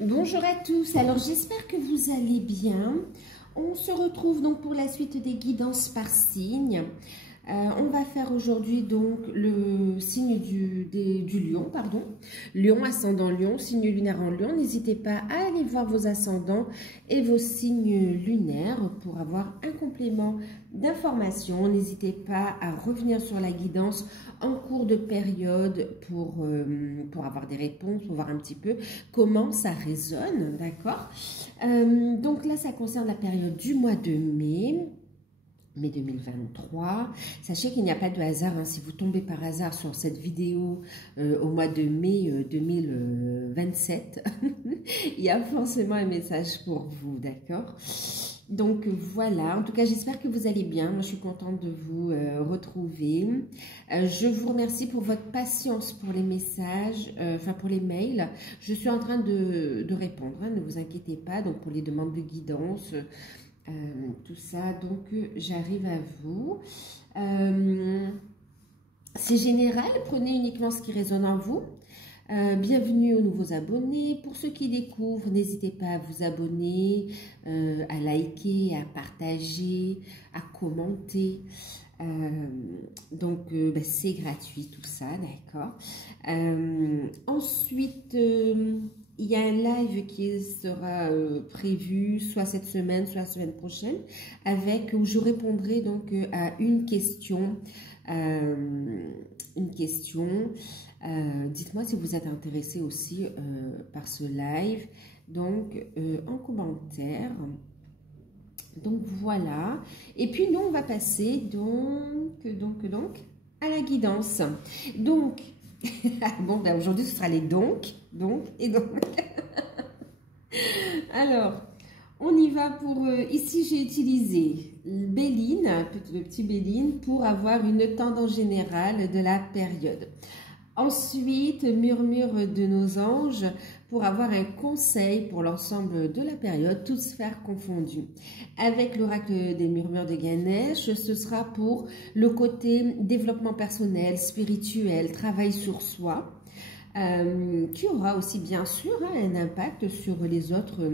Bonjour à tous, alors j'espère que vous allez bien. On se retrouve donc pour la suite des guidances par signe. On va faire aujourd'hui donc le signe du lion, pardon. Lion, ascendant lion, signe lunaire en lion. N'hésitez pas à aller voir vos ascendants et vos signes lunaires pour avoir un complément d'information. N'hésitez pas à revenir sur la guidance en cours de période pour avoir des réponses, pour voir un petit peu comment ça résonne, d'accord? Donc là, ça concerne la période du mois de mai 2023. Sachez qu'il n'y a pas de hasard, hein. Si vous tombez par hasard sur cette vidéo au mois de mai 2027, il y a forcément un message pour vous, d'accord? Donc voilà, en tout cas j'espère que vous allez bien. Moi je suis contente de vous retrouver. Je vous remercie pour votre patience pour les messages, pour les mails. Je suis en train de répondre, hein, ne vous inquiétez pas. Donc pour les demandes de guidance, tout ça, donc j'arrive à vous. C'est général, prenez uniquement ce qui résonne en vous. Bienvenue aux nouveaux abonnés. Pour ceux qui découvrent, n'hésitez pas à vous abonner, à liker, à partager, à commenter. C'est gratuit tout ça, d'accord. Ensuite, il y a un live qui sera prévu soit cette semaine, soit la semaine prochaine, où je répondrai donc à une question. Dites-moi si vous êtes intéressé aussi par ce live, donc en commentaire. Donc voilà. Et puis nous on va passer donc à la guidance. Donc bon ben aujourd'hui ce sera les donc et donc. Alors on y va pour ici j'ai utilisé Béline, le petit Béline, pour avoir une tendance générale de la période. Ensuite, murmure de nos anges pour avoir un conseil pour l'ensemble de la période, toutes sphères confondues. Avec l'oracle des murmures de Ganesh, ce sera pour le côté développement personnel, spirituel, travail sur soi, qui aura aussi bien sûr un impact sur les autres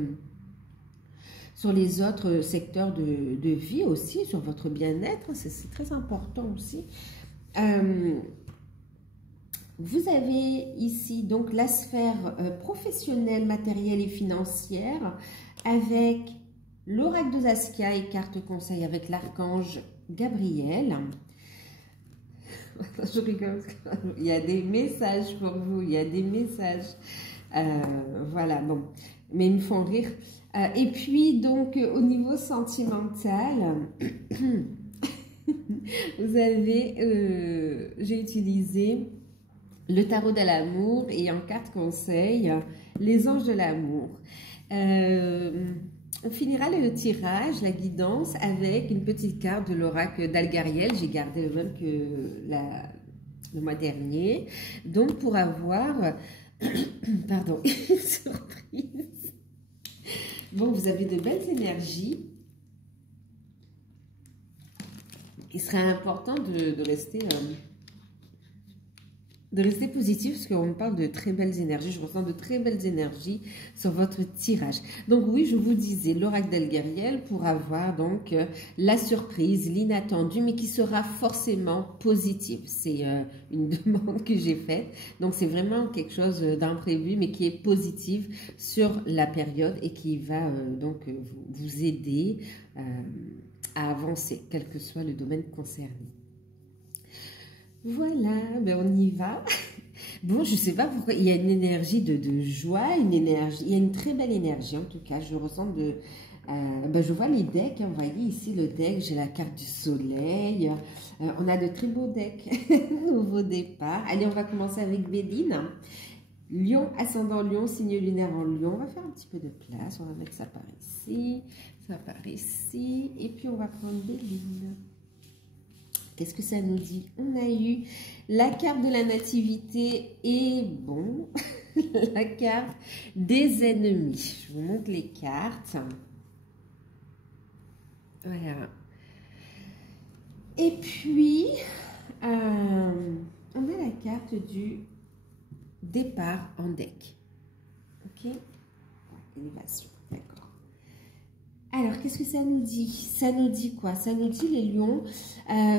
secteurs de vie aussi, sur votre bien-être, c'est très important aussi. Vous avez ici donc la sphère professionnelle, matérielle et financière avec l'oracle de Saskia et carte conseil avec l'archange Gabriel. Je rigole, il y a des messages pour vous, il y a des messages. Voilà, bon, mais ils me font rire. Et puis donc au niveau sentimental, vous avez, j'ai utilisé le tarot de l'amour et en carte conseil, les anges de l'amour. On finira le tirage, la guidance, avec une petite carte de l'oracle d'Algariel. J'ai gardé le même que le mois dernier. Donc, pour avoir, pardon, une surprise. Bon, vous avez de belles énergies. Il serait important de rester... positif, parce qu'on me parle de très belles énergies. Je ressens de très belles énergies sur votre tirage. Donc oui, je vous disais, l'oracle d'Algariel pour avoir donc la surprise, l'inattendu, mais qui sera forcément positive. C'est une demande que j'ai faite. Donc c'est vraiment quelque chose d'imprévu, mais qui est positive sur la période et qui va vous aider à avancer, quel que soit le domaine concerné. Voilà, ben on y va. Bon, je sais pas pourquoi, il y a une énergie de joie, il y a une très belle énergie en tout cas. Je ressens je vois les decks, hein, vous voyez ici le deck, j'ai la carte du soleil. On a de très beaux decks, nouveau départ. Allez, on va commencer avec Béline. Lion, ascendant Lion, signe lunaire en Lion. On va faire un petit peu de place, on va mettre ça par ici, et puis on va prendre Béline. Qu'est-ce que ça nous dit? On a eu la carte de la nativité et bon, la carte des ennemis. Je vous montre les cartes. Voilà. Et puis, on a la carte du départ en deck. Ok? élévation. D'accord. Alors, qu'est-ce que ça nous dit? Ça nous dit quoi? Ça nous dit, les lions,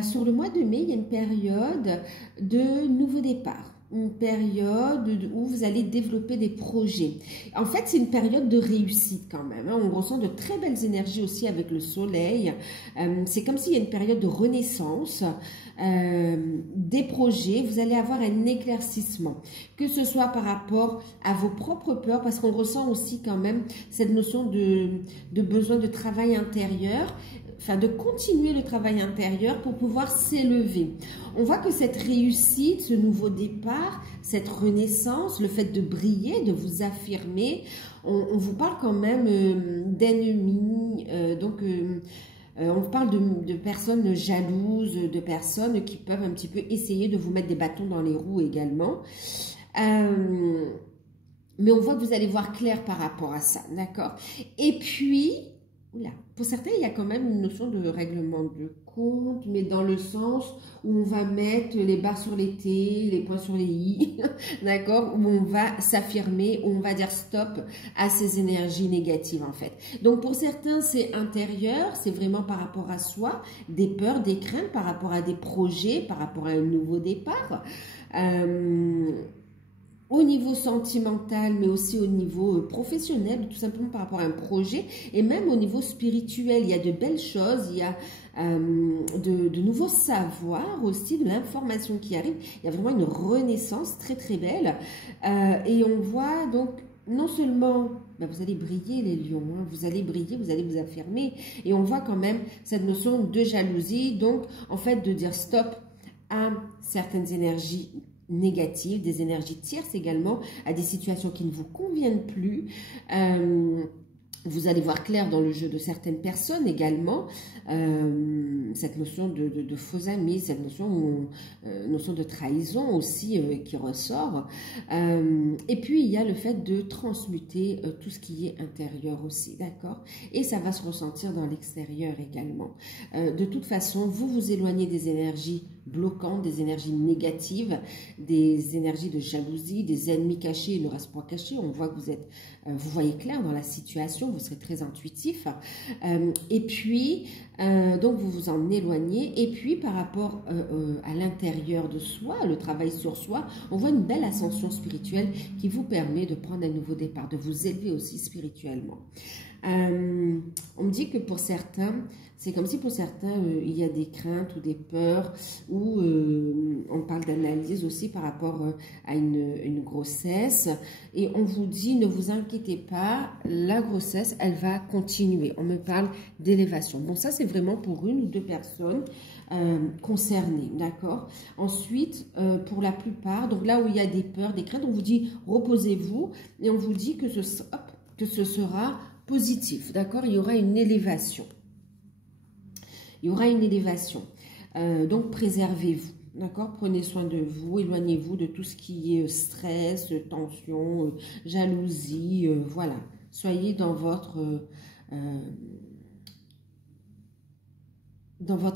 sur le mois de mai, il y a une période de nouveau départ. Une période où vous allez développer des projets. En fait, c'est une période de réussite quand même. Hein. On ressent de très belles énergies aussi avec le soleil. C'est comme s'il y a une période de renaissance des projets. Vous allez avoir un éclaircissement, que ce soit par rapport à vos propres peurs, parce qu'on ressent aussi quand même cette notion de besoin de travail intérieur, enfin de continuer le travail intérieur pour pouvoir s'élever. On voit que cette réussite, ce nouveau départ, cette renaissance, le fait de briller, de vous affirmer, on vous parle quand même d'ennemis, on parle de personnes jalouses, de personnes qui peuvent un petit peu essayer de vous mettre des bâtons dans les roues également. Mais on voit que vous allez voir clair par rapport à ça, d'accord? Et puis, oula, pour certains, il y a quand même une notion de règlement de compte, mais dans le sens où on va mettre les barres sur les T, les points sur les I, d'accord, où on va s'affirmer, où on va dire stop à ces énergies négatives en fait. Donc pour certains, c'est intérieur, c'est vraiment par rapport à soi, des peurs, des craintes, par rapport à des projets, par rapport à un nouveau départ. Au niveau sentimental, mais aussi au niveau professionnel, tout simplement par rapport à un projet, et même au niveau spirituel, il y a de belles choses, il y a de nouveaux savoirs aussi, de l'information qui arrive, il y a vraiment une renaissance très très belle, et on voit donc non seulement vous allez briller les lions, hein, vous allez briller, vous allez vous affirmer, et on voit quand même cette notion de jalousie, donc en fait de dire stop à certaines énergies négatives, des énergies tierces également, à des situations qui ne vous conviennent plus. Vous allez voir clair dans le jeu de certaines personnes également, cette notion de faux amis, cette notion de trahison aussi qui ressort. Et puis, il y a le fait de transmuter tout ce qui est intérieur aussi, d'accord? Et ça va se ressentir dans l'extérieur également. De toute façon, vous vous éloignez des énergies bloquantes, des énergies négatives, des énergies de jalousie, des ennemis cachés, ils ne restent pas cachés. On voit que vous voyez clair dans la situation, vous serez très intuitif. Et puis, donc vous vous en éloignez. Et puis, par rapport à l'intérieur de soi, le travail sur soi, on voit une belle ascension spirituelle qui vous permet de prendre un nouveau départ, de vous élever aussi spirituellement. On me dit que pour certains, c'est comme si pour certains, il y a des craintes ou des peurs, ou on parle d'analyse aussi par rapport à une grossesse, et on vous dit, ne vous inquiétez pas, la grossesse, elle va continuer. On me parle d'élévation. Bon, ça, c'est vraiment pour une ou deux personnes concernées, d'accord? Ensuite, pour la plupart, donc là où il y a des peurs, des craintes, on vous dit, reposez-vous, et on vous dit que ce sera positif, d'accord? Il y aura une élévation. Il y aura une élévation. Donc, préservez-vous, d'accord? Prenez soin de vous, éloignez-vous de tout ce qui est stress, tension, jalousie, voilà. Soyez dans votre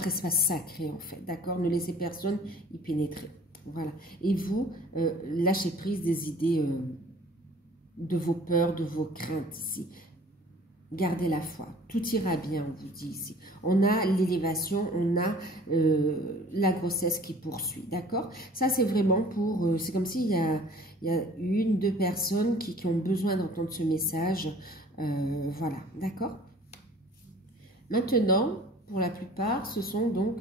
espace sacré, en fait, d'accord? Ne laissez personne y pénétrer, voilà. Et vous, lâchez prise des idées de vos peurs, de vos craintes ici. Gardez la foi, tout ira bien, on vous dit ici. On a l'élévation, on a la grossesse qui poursuit, d'accord? Ça, c'est vraiment pour... c'est comme s'il y a une, deux personnes qui ont besoin d'entendre ce message. Voilà, d'accord? Maintenant, pour la plupart, ce sont donc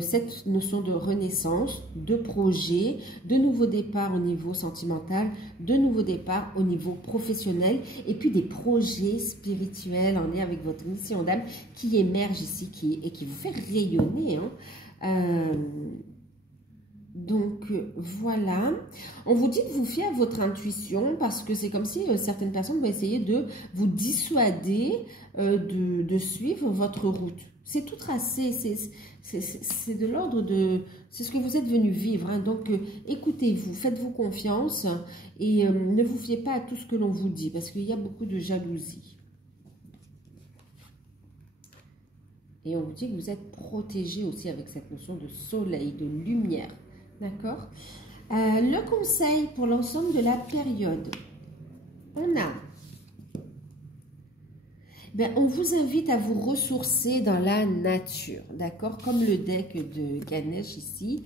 cette notion de renaissance, de projet, de nouveau départ au niveau sentimental, de nouveau départ au niveau professionnel, et puis des projets spirituels en lien avec votre mission d'âme qui émergent ici et qui vous fait rayonner. Hein. Donc, voilà. On vous dit de vous fier à votre intuition parce que c'est comme si certaines personnes vont essayer de vous dissuader de suivre votre route. C'est tout tracé, c'est de l'ordre de... C'est ce que vous êtes venu vivre. Hein. Donc, écoutez-vous, faites-vous confiance et ne vous fiez pas à tout ce que l'on vous dit parce qu'il y a beaucoup de jalousie. Et on vous dit que vous êtes protégé aussi avec cette notion de soleil, de lumière. D'accord? Le conseil pour l'ensemble de la période. On a Ben, on vous invite à vous ressourcer dans la nature, d'accord? Comme le deck de Ganesh ici,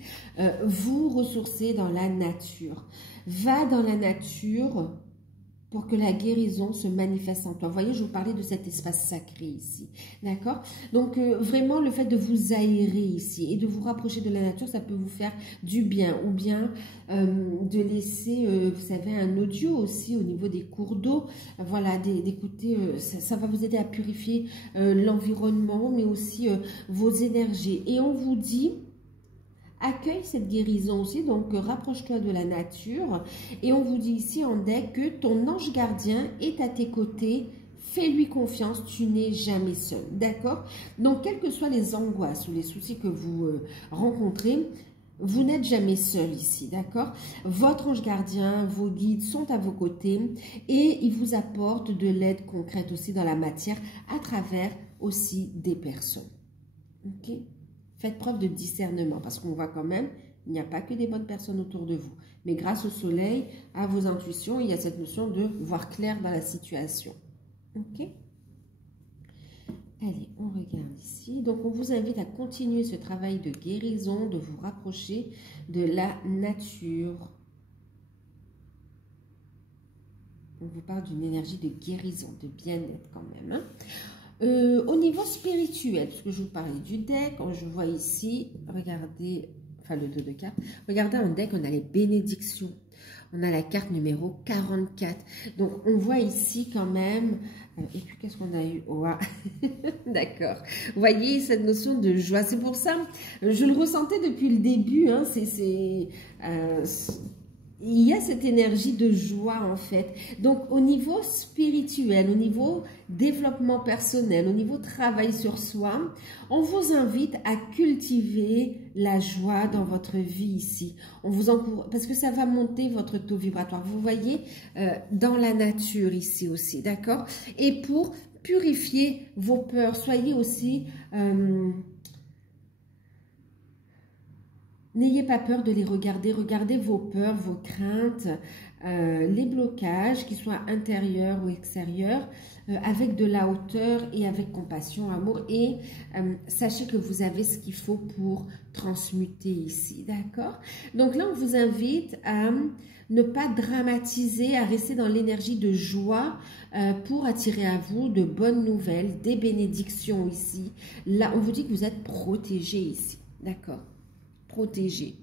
vous ressourcez dans la nature. Va dans la nature pour que la guérison se manifeste en toi. Vous voyez, je vous parlais de cet espace sacré ici, d'accord? Donc, vraiment, le fait de vous aérer ici et de vous rapprocher de la nature, ça peut vous faire du bien. Ou bien de laisser, vous savez, un audio aussi au niveau des cours d'eau. Voilà, d'écouter, ça va vous aider à purifier l'environnement, mais aussi vos énergies. Et on vous dit... Accueille cette guérison aussi, donc rapproche-toi de la nature. Et on vous dit ici en deck que ton ange gardien est à tes côtés. Fais-lui confiance, tu n'es jamais seul. D'accord? Donc, quelles que soient les angoisses ou les soucis que vous rencontrez, vous n'êtes jamais seul ici, d'accord? Votre ange gardien, vos guides sont à vos côtés et ils vous apportent de l'aide concrète aussi dans la matière à travers aussi des personnes. Ok? Faites preuve de discernement parce qu'on voit quand même, il n'y a pas que des bonnes personnes autour de vous. Mais grâce au soleil, à vos intuitions, il y a cette notion de voir clair dans la situation. Ok? Allez, on regarde ici. Donc, on vous invite à continuer ce travail de guérison, de vous rapprocher de la nature. On vous parle d'une énergie de guérison, de bien-être quand même, hein. Au niveau spirituel, parce que je vous parlais du deck, quand je vois ici, regardez, enfin le 2 de cartes, regardez un deck, on a les bénédictions, on a la carte numéro 44, donc on voit ici quand même, et puis qu'est-ce qu'on a eu? Oh, d'accord, vous voyez cette notion de joie, c'est pour ça, je le ressentais depuis le début, hein, il y a cette énergie de joie en fait. Donc au niveau spirituel, au niveau développement personnel, au niveau travail sur soi, on vous invite à cultiver la joie dans votre vie ici. On vous encourage, parce que ça va monter votre taux vibratoire. Vous voyez, dans la nature ici aussi, d'accord? Et pour purifier vos peurs, soyez aussi... n'ayez pas peur de les regarder. Regardez vos peurs, vos craintes, les blocages, qu'ils soient intérieurs ou extérieurs, avec de la hauteur et avec compassion, amour. Et sachez que vous avez ce qu'il faut pour transmuter ici, d'accord? Donc là, on vous invite à ne pas dramatiser, à rester dans l'énergie de joie pour attirer à vous de bonnes nouvelles, des bénédictions ici. Là, on vous dit que vous êtes protégé ici, d'accord? Protégé.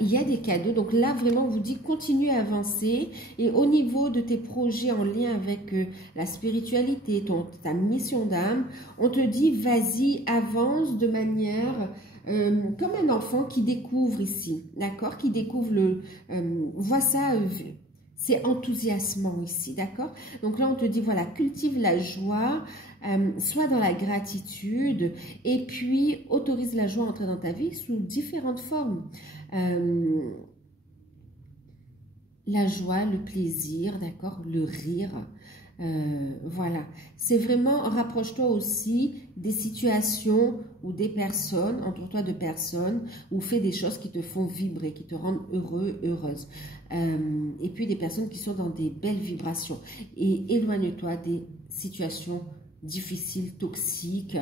Il y a des cadeaux, donc là vraiment on vous dit continue à avancer et au niveau de tes projets en lien avec la spiritualité, ta mission d'âme, on te dit vas-y, avance de manière comme un enfant qui découvre ici, d'accord, qui découvre voit ça, c'est enthousiasmant ici, d'accord. Donc là on te dit voilà, cultive la joie, sois dans la gratitude et puis autorise la joie à entrer dans ta vie sous différentes formes. La joie, le plaisir, d'accord, le rire, voilà. C'est vraiment, rapproche-toi aussi des situations ou des personnes, entoure-toi de personnes ou fais des choses qui te font vibrer, qui te rendent heureux, heureuse. Et puis des personnes qui sont dans des belles vibrations. Et éloigne-toi des situations difficiles, toxiques,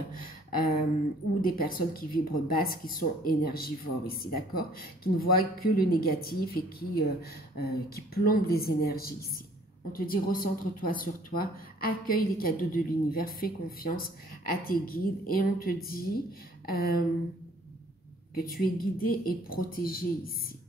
ou des personnes qui vibrent basse, qui sont énergivores ici, d'accord? Qui ne voient que le négatif et qui plombent les énergies ici. On te dit recentre-toi sur toi, accueille les cadeaux de l'univers, fais confiance à tes guides et on te dit que tu es guidé et protégé ici.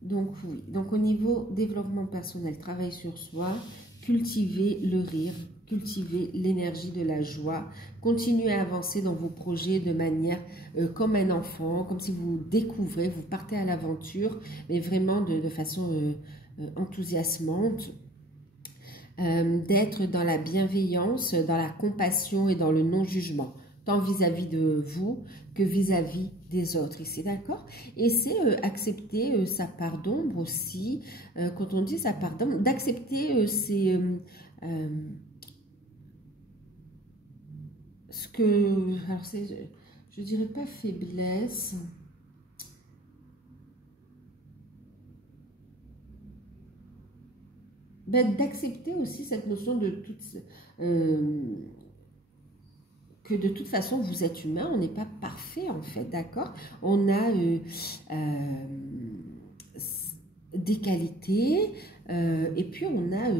Donc oui, donc au niveau développement personnel, travail sur soi, cultiver le rire, cultiver l'énergie de la joie, continuez à avancer dans vos projets de manière comme un enfant, comme si vous découvrez, vous partez à l'aventure, mais vraiment de façon enthousiasmante, d'être dans la bienveillance, dans la compassion et dans le non-jugement, tant vis-à-vis de vous que vis-à-vis des autres ici, d'accord? Et c'est accepter sa part d'ombre aussi, quand on dit sa part d'ombre, d'accepter ce que, alors je dirais pas faiblesse, ben, d'accepter aussi cette notion que de toute façon, vous êtes humain, on n'est pas parfait en fait, d'accord? On a des qualités et puis on a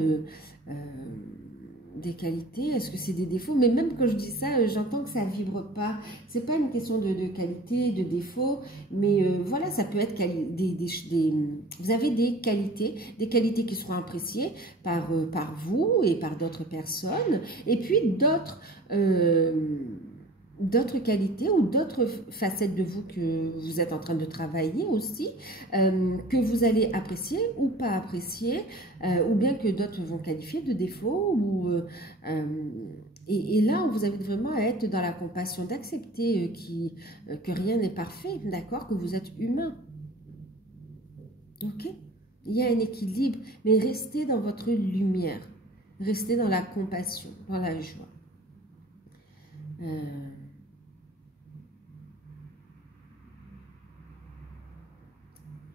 des qualités, est-ce que c'est des défauts? Mais même quand je dis ça, j'entends que ça vibre pas. C'est pas une question de qualité, de défaut, mais voilà, ça peut être vous avez des qualités qui seront appréciées par vous et par d'autres personnes, et puis d'autres qualités ou d'autres facettes de vous que vous êtes en train de travailler aussi, que vous allez apprécier ou pas apprécier, ou bien que d'autres vont qualifier de défaut. Et là, on vous invite vraiment à être dans la compassion, d'accepter que rien n'est parfait, d'accord, que vous êtes humain. Ok? Il y a un équilibre, mais restez dans votre lumière, restez dans la compassion, dans la joie.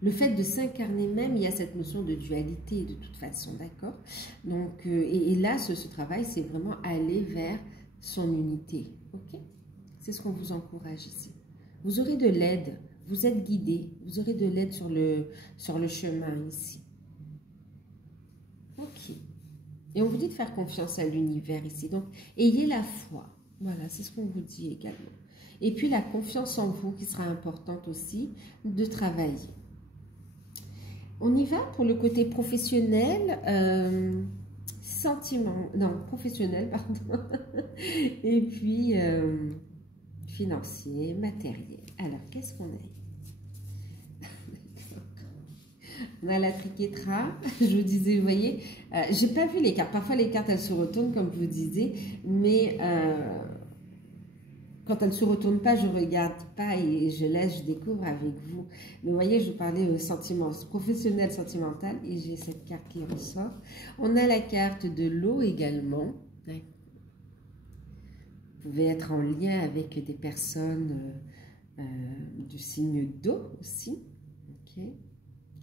Le fait de s'incarner même, il y a cette notion de dualité de toute façon, d'accord? Donc, et là, ce travail, c'est vraiment aller vers son unité, ok? C'est ce qu'on vous encourage ici. Vous aurez de l'aide, vous êtes guidé, vous aurez de l'aide sur le chemin ici. Ok. Et on vous dit de faire confiance à l'univers ici. Donc, ayez la foi. Voilà, c'est ce qu'on vous dit également. Et puis, la confiance en vous qui sera importante aussi de travailler. On y va pour le côté professionnel, professionnel, pardon, et puis financier, matériel. Alors, qu'est-ce qu'on a? On a la triquetra, je vous disais, vous voyez, j'ai pas vu les cartes. Parfois, les cartes, elles se retournent, comme vous disiez, mais quand elle ne se retourne pas, je ne regarde pas et je laisse, je découvre avec vous. Mais vous voyez, je parlais sentiment professionnel, sentimental, et j'ai cette carte qui ressort. On a la carte de l'eau également. Vous pouvez être en lien avec des personnes du signe d'eau aussi. Okay.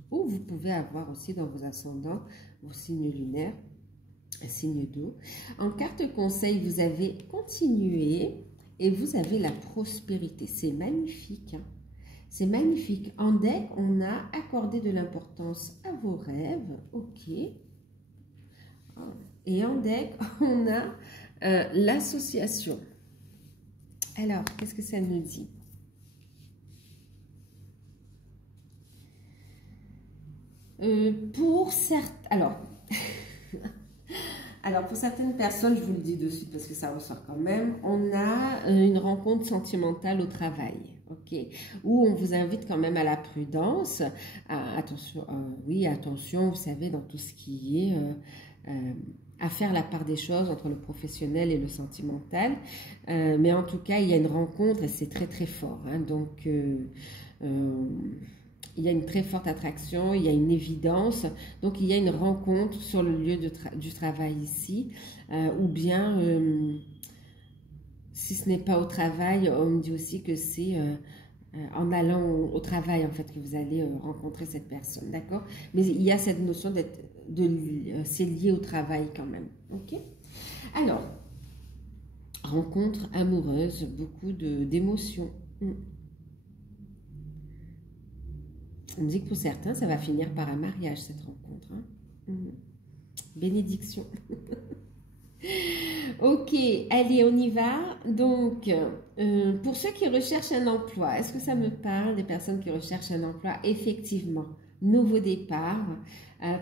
Ou vous pouvez avoir aussi dans vos ascendants, vos signes lunaires, un signe d'eau. En carte conseil, vous avez continué. Et vous avez la prospérité. C'est magnifique. Hein? C'est magnifique. En deck, on a accordé de l'importance à vos rêves. Ok. Et en deck, on a l'association. Alors, qu'est-ce que ça nous dit? Pour certains... Alors, pour certaines personnes, je vous le dis de suite parce que ça ressort quand même, on a une rencontre sentimentale au travail, ok? Où on vous invite quand même à la prudence, attention, oui, attention, vous savez, dans tout ce qui est à faire la part des choses entre le professionnel et le sentimental. Mais en tout cas, il y a une rencontre et c'est très très fort, hein, donc... il y a une très forte attraction, il y a une évidence, donc il y a une rencontre sur le lieu du travail ici, ou bien, si ce n'est pas au travail, on me dit aussi que c'est en allant au travail, en fait, que vous allez rencontrer cette personne, d'accord? Mais il y a cette notion c'est lié au travail quand même, ok? Alors, rencontre amoureuse, beaucoup d'émotions. On me dit que pour certains, ça va finir par un mariage, cette rencontre. Hein. Bénédiction. Ok, allez, on y va. Donc, pour ceux qui recherchent un emploi, est-ce que ça me parle des personnes qui recherchent un emploi? Effectivement, nouveau départ.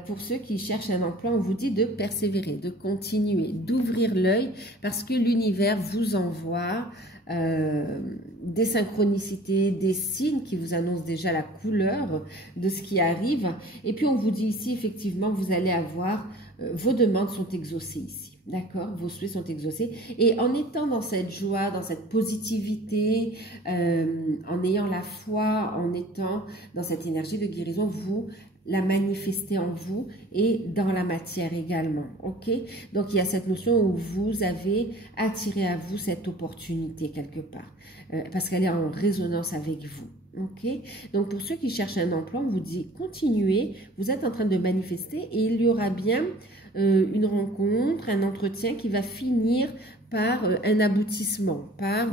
Pour ceux qui cherchent un emploi, on vous dit de persévérer, de continuer, d'ouvrir l'œil parce que l'univers vous envoie des synchronicités, des signes qui vous annoncent déjà la couleur de ce qui arrive. Et puis on vous dit ici, effectivement, vous allez avoir, vos demandes sont exaucées ici. D'accord, vos souhaits sont exaucés. Et en étant dans cette joie, dans cette positivité, en ayant la foi, en étant dans cette énergie de guérison, la manifester en vous et dans la matière également, ok? Donc, il y a cette notion où vous avez attiré à vous cette opportunité quelque part, parce qu'elle est en résonance avec vous, ok? Donc, pour ceux qui cherchent un emploi, on vous dit continuez, vous êtes en train de manifester et il y aura bien une rencontre, un entretien qui va finir par un aboutissement, par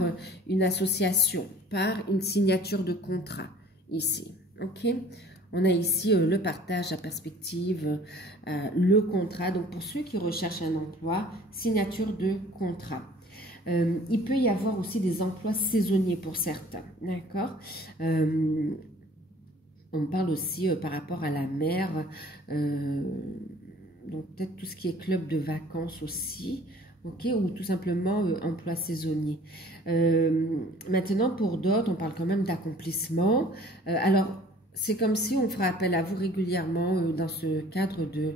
une association, par une signature de contrat ici, ok? On a ici le partage, la perspective, le contrat. Donc, pour ceux qui recherchent un emploi, signature de contrat. Il peut y avoir aussi des emplois saisonniers pour certains, d'accord? On parle aussi par rapport à la mer, donc peut-être tout ce qui est club de vacances aussi, ok, ou tout simplement emploi saisonnier. Maintenant, pour d'autres, on parle quand même d'accomplissement. Alors, c'est comme si on ferait appel à vous régulièrement dans ce cadre de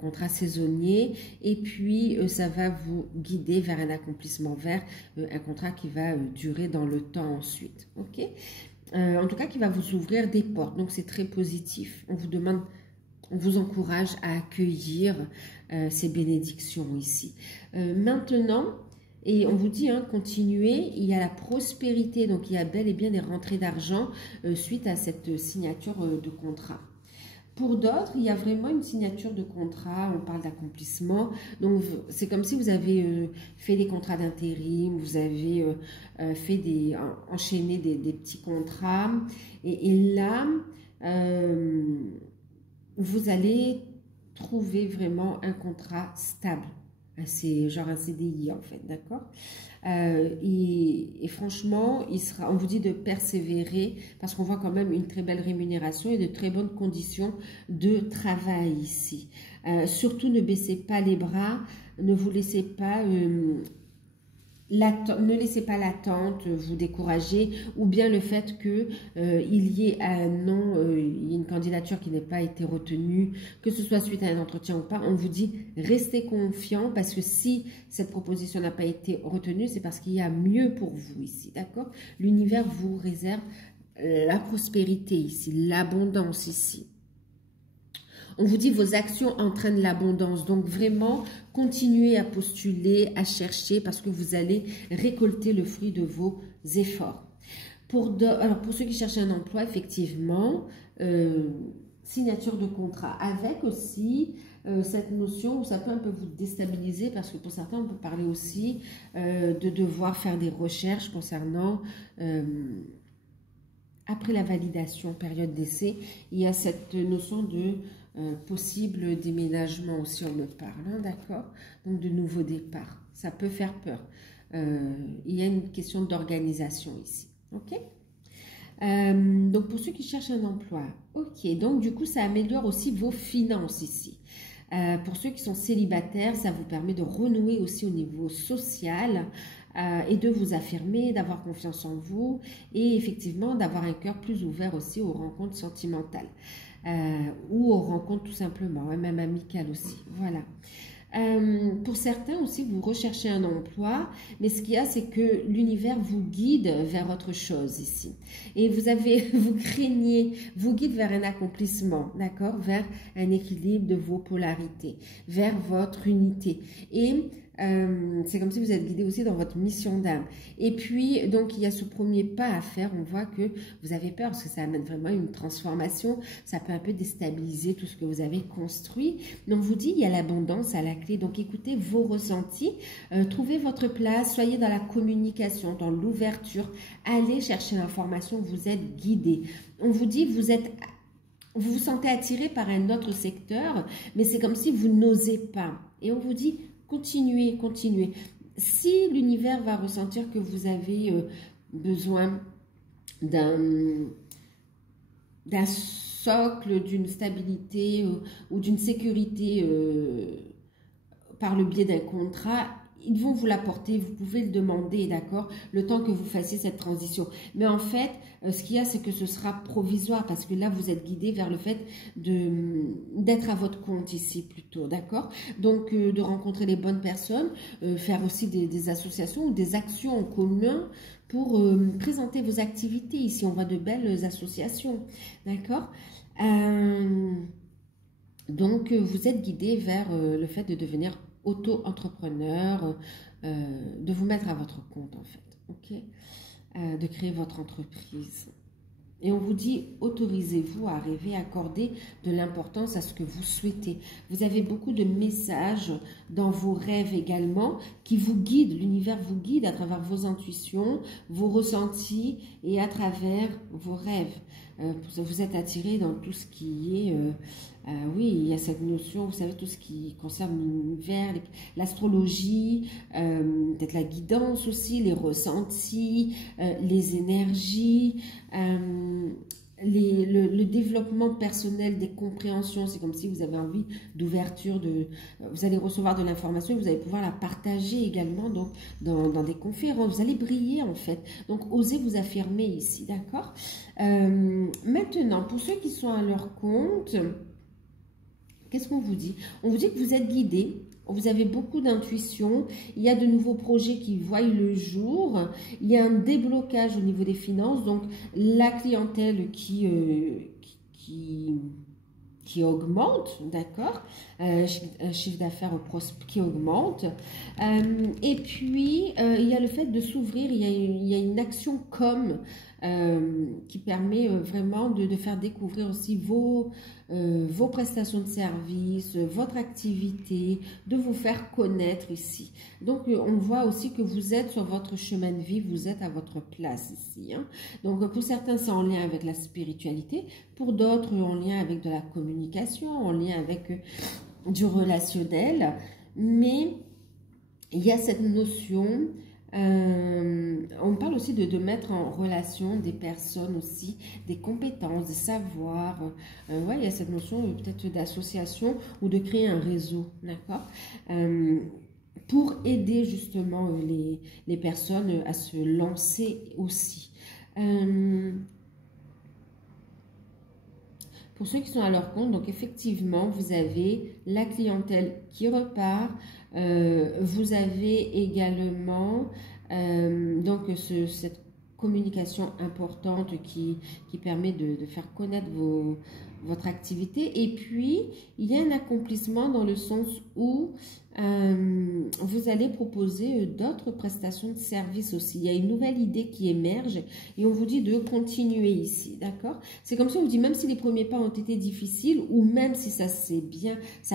contrat saisonnier et puis ça va vous guider vers un accomplissement, vers un contrat qui va durer dans le temps ensuite. Ok, en tout cas, qui va vous ouvrir des portes. Donc, c'est très positif. On vous demande, on vous encourage à accueillir ces bénédictions ici. Maintenant, et on vous dit, hein, continuez, il y a la prospérité, donc il y a bel et bien des rentrées d'argent suite à cette signature de contrat. Pour d'autres, il y a vraiment une signature de contrat, on parle d'accomplissement, donc c'est comme si vous avez fait des contrats d'intérim, vous avez enchaîné des petits contrats, et là, vous allez trouver vraiment un contrat stable. C'est genre un CDI en fait, d'accord? Et franchement, on vous dit de persévérer parce qu'on voit quand même une très belle rémunération et de très bonnes conditions de travail ici. Surtout, ne baissez pas les bras, ne vous laissez pas... ne laissez pas l'attente vous décourager ou bien le fait que il y ait un nom, il y ait une candidature qui n'ait pas été retenue, que ce soit suite à un entretien ou pas. On vous dit restez confiant parce que si cette proposition n'a pas été retenue, c'est parce qu'il y a mieux pour vous ici, d'accord? L'univers vous réserve la prospérité ici, l'abondance ici. On vous dit vos actions entraînent l'abondance. Donc vraiment, continuez à postuler, à chercher parce que vous allez récolter le fruit de vos efforts. Alors pour ceux qui cherchent un emploi, effectivement, signature de contrat avec aussi cette notion où ça peut un peu vous déstabiliser parce que pour certains, on peut parler aussi de devoir faire des recherches concernant... après la validation, période d'essai, il y a cette notion de possible déménagement aussi, on me parle, hein, d'accord? Donc de nouveau départ, ça peut faire peur. Il y a une question d'organisation ici, ok? Donc pour ceux qui cherchent un emploi, ok, donc du coup ça améliore aussi vos finances ici. Pour ceux qui sont célibataires, ça vous permet de renouer aussi au niveau social et de vous affirmer, d'avoir confiance en vous et effectivement d'avoir un cœur plus ouvert aussi aux rencontres sentimentales ou aux rencontres tout simplement, hein, même amicales aussi. Voilà. Pour certains aussi, vous recherchez un emploi, mais ce qu'il y a, c'est que l'univers vous guide vers autre chose ici. Et vous craignez, vous guide vers un accomplissement, d'accord, vers un équilibre de vos polarités, vers votre unité. Et c'est comme si vous êtes guidé aussi dans votre mission d'âme. Et puis, donc, il y a ce premier pas à faire. On voit que vous avez peur parce que ça amène vraiment une transformation. Ça peut un peu déstabiliser tout ce que vous avez construit. Donc, je vous dis, il y a l'abondance à la clé. Donc, écoutez vos ressentis. Trouvez votre place. Soyez dans la communication, dans l'ouverture. Allez chercher l'information. Vous êtes guidé. On vous dit, vous vous sentez attiré par un autre secteur, mais c'est comme si vous n'osez pas. Et on vous dit, continuez, continuez. Si l'univers va ressentir que vous avez besoin d'un socle, d'une stabilité ou d'une sécurité par le biais d'un contrat, ils vont vous l'apporter, vous pouvez le demander, d'accord, le temps que vous fassiez cette transition. Mais en fait, ce qu'il y a, c'est que ce sera provisoire parce que là, vous êtes guidé vers le fait d'être à votre compte ici plutôt, d'accord? Donc, de rencontrer les bonnes personnes, faire aussi des associations ou des actions en commun pour présenter vos activités. Ici, on voit de belles associations, d'accord? Donc, vous êtes guidé vers le fait de devenir auto-entrepreneur, de vous mettre à votre compte en fait, ok? De créer votre entreprise. Et on vous dit, autorisez-vous à rêver, accorder de l'importance à ce que vous souhaitez. Vous avez beaucoup de messages dans vos rêves également qui vous guident. L'univers vous guide à travers vos intuitions, vos ressentis et à travers vos rêves. Vous êtes attiré dans tout ce qui est... oui, il y a cette notion, vous savez, tout ce qui concerne l'univers, l'astrologie, peut-être la guidance aussi, les ressentis, les énergies, le développement personnel des compréhensions. C'est comme si vous avez envie d'ouverture, vous allez recevoir de l'information et vous allez pouvoir la partager également donc, dans des conférences. Vous allez briller en fait. Donc, osez vous affirmer ici, d'accord? Maintenant, pour ceux qui sont à leur compte... Qu'est-ce qu'on vous dit? On vous dit que vous êtes guidé, vous avez beaucoup d'intuition, il y a de nouveaux projets qui voient le jour, il y a un déblocage au niveau des finances, donc la clientèle qui augmente, d'accord, un chiffre d'affaires qui augmente, et puis il y a le fait de s'ouvrir, il y a une action qui permet vraiment de faire découvrir aussi vos prestations de services, votre activité, de vous faire connaître ici. Donc, on voit aussi que vous êtes sur votre chemin de vie, vous êtes à votre place ici. Hein. Donc, pour certains, c'est en lien avec la spiritualité, pour d'autres, en lien avec de la communication, en lien avec du relationnel, mais il y a cette notion... on parle aussi de mettre en relation des personnes aussi, des compétences, des savoirs. Ouais, il y a cette notion peut-être d'association ou de créer un réseau, d'accord, pour aider justement les personnes à se lancer aussi. Pour ceux qui sont à leur compte, donc effectivement, vous avez la clientèle qui repart. Vous avez également donc cette communication importante qui permet de faire connaître votre activité. Et puis, il y a un accomplissement dans le sens où vous allez proposer d'autres prestations de services aussi. Il y a une nouvelle idée qui émerge et on vous dit de continuer ici, d'accord? C'est comme ça, on vous dit, même si les premiers pas ont été difficiles ou même si ça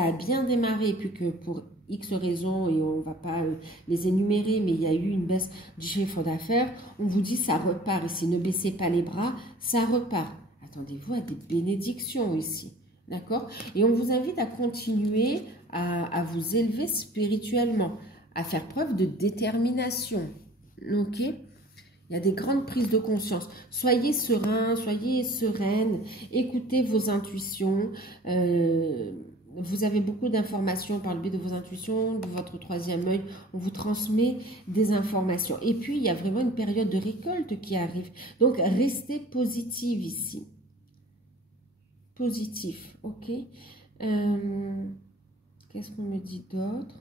a bien démarré et puis que pour X raisons, et on ne va pas les énumérer, mais il y a eu une baisse du chiffre d'affaires, on vous dit ça repart ici, ne baissez pas les bras, ça repart. Attendez-vous à des bénédictions ici, d'accord? Et on vous invite à continuer à vous élever spirituellement, à faire preuve de détermination, ok? Il y a des grandes prises de conscience. Soyez serein, soyez sereine, écoutez vos intuitions. Vous avez beaucoup d'informations par le biais de vos intuitions, de votre troisième œil. On vous transmet des informations. Et puis, il y a vraiment une période de récolte qui arrive. Donc, restez positive ici. Positif, ok? Qu'est-ce qu'on me dit d'autre?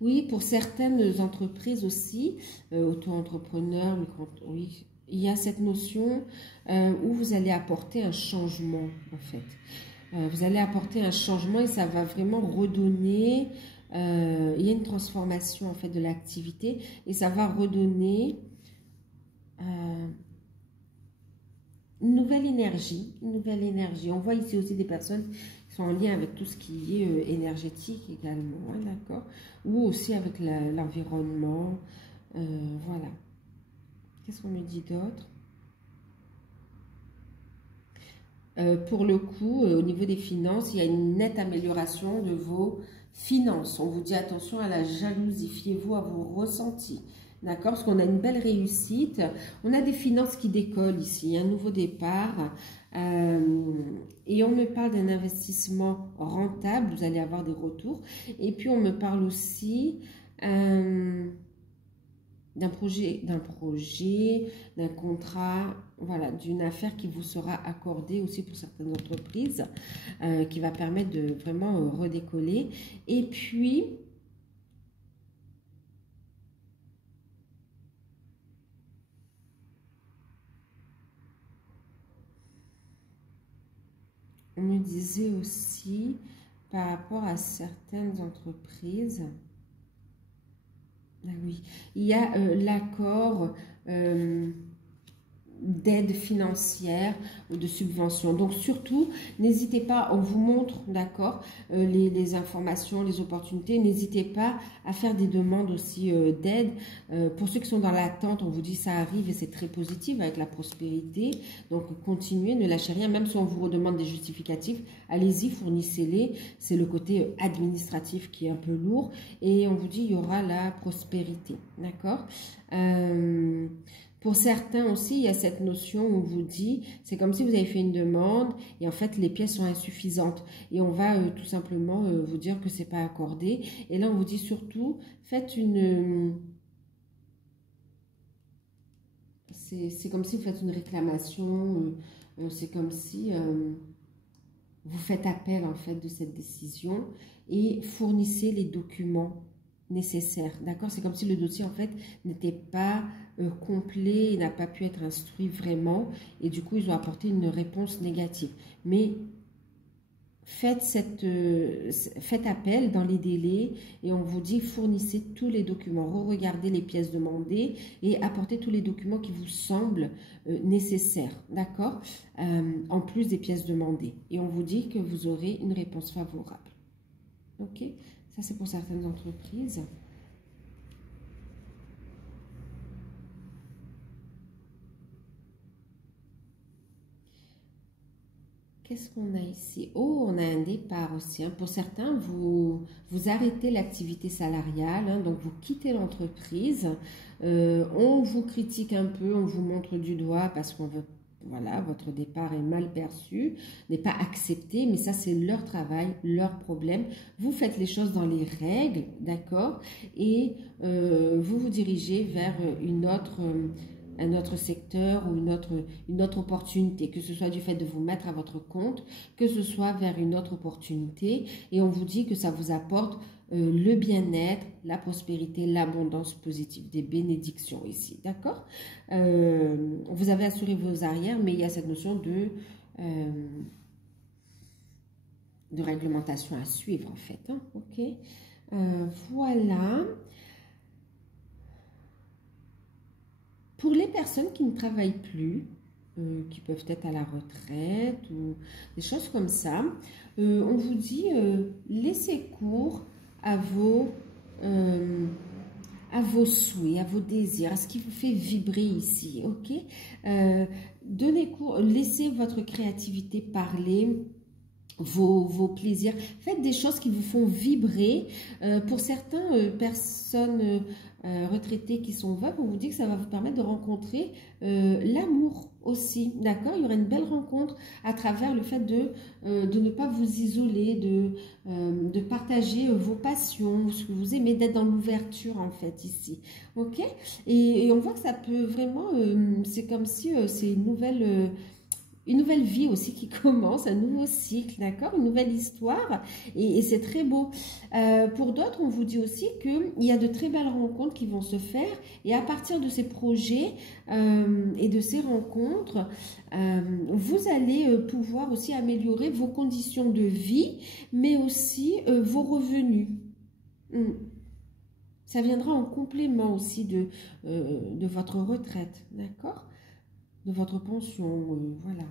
Oui, pour certaines entreprises aussi, auto-entrepreneurs, oui, il y a cette notion où vous allez apporter un changement, en fait. Vous allez apporter un changement et ça va vraiment redonner, il y a une transformation, en fait, de l'activité et ça va redonner une nouvelle énergie, On voit ici aussi des personnes qui sont en lien avec tout ce qui est énergétique également, hein, d'accord? Ou aussi avec l'environnement, voilà. Qu'est-ce qu'on me dit d'autre? Pour le coup, au niveau des finances, il y a une nette amélioration de vos finances. On vous dit attention à la jalousie, fiez-vous à vos ressentis. D'accord? Parce qu'on a une belle réussite. On a des finances qui décollent ici, un nouveau départ. Et on me parle d'un investissement rentable, vous allez avoir des retours. Et puis on me parle aussi d'un projet, d'un contrat, voilà, d'une affaire qui vous sera accordée aussi pour certaines entreprises, qui va permettre de vraiment redécoller. Et puis, On me disait aussi, par rapport à certaines entreprises, ah oui, il y a l'accord d'aide financière ou de subvention. Donc surtout, n'hésitez pas, on vous montre, d'accord, les informations, les opportunités. N'hésitez pas à faire des demandes aussi d'aide. Pour ceux qui sont dans l'attente, on vous dit ça arrive et c'est très positif avec la prospérité. Donc continuez, ne lâchez rien, même si on vous redemande des justificatifs, allez-y, fournissez-les. C'est le côté administratif qui est un peu lourd et on vous dit il y aura la prospérité, d'accord. Pour certains aussi, il y a cette notion où on vous dit, c'est comme si vous avez fait une demande et en fait les pièces sont insuffisantes et on va tout simplement vous dire que c'est pas accordé. Et là on vous dit surtout, faites une... c'est comme si vous faites une réclamation, c'est comme si vous faites appel en fait de cette décision et fournissez les documents nécessaire, d'accord. C'est comme si le dossier en fait n'était pas complet, il n'a pas pu être instruit vraiment et du coup ils ont apporté une réponse négative. Mais faites appel dans les délais et on vous dit fournissez tous les documents, re-regardez les pièces demandées et apportez tous les documents qui vous semblent nécessaires, d'accord, en plus des pièces demandées et on vous dit que vous aurez une réponse favorable. Ok, ça c'est pour certaines entreprises. Qu'est-ce qu'on a ici? Oh, on a un départ aussi. Hein. Pour certains, vous arrêtez l'activité salariale, hein, donc vous quittez l'entreprise. On vous critique un peu, on vous montre du doigt parce qu'on veut... Voilà, votre départ est mal perçu, n'est pas accepté, mais ça c'est leur travail, leur problème. Vous faites les choses dans les règles, d'accord, et vous vous dirigez vers un autre secteur ou une autre opportunité, que ce soit du fait de vous mettre à votre compte, que ce soit vers une autre opportunité, et on vous dit que ça vous apporte le bien-être, la prospérité, l'abondance positive, des bénédictions ici, d'accord. Vous avez assuré vos arrières, mais il y a cette notion de réglementation à suivre, en fait, hein, ok. Voilà. Pour les personnes qui ne travaillent plus, qui peuvent être à la retraite ou des choses comme ça, on vous dit laissez cours à vos souhaits, à vos désirs, à ce qui vous fait vibrer ici, ok. Donnez cours, laissez votre créativité parler, vos plaisirs, faites des choses qui vous font vibrer. Pour certaines personnes retraitées qui sont veuves, on vous dit que ça va vous permettre de rencontrer l'amour aussi, d'accord. Il y aura une belle rencontre à travers le fait de ne pas vous isoler, de partager vos passions, ce que vous aimez, d'être dans l'ouverture en fait ici, ok. Et on voit que ça peut vraiment, c'est comme si c'est une nouvelle vie aussi qui commence, un nouveau cycle, d'accord, une nouvelle histoire, et c'est très beau. Pour d'autres, on vous dit aussi qu'il y a de très belles rencontres qui vont se faire, et à partir de ces projets et de ces rencontres, vous allez pouvoir aussi améliorer vos conditions de vie, mais aussi vos revenus. Ça viendra en complément aussi de votre retraite, d'accord, de votre pension, voilà.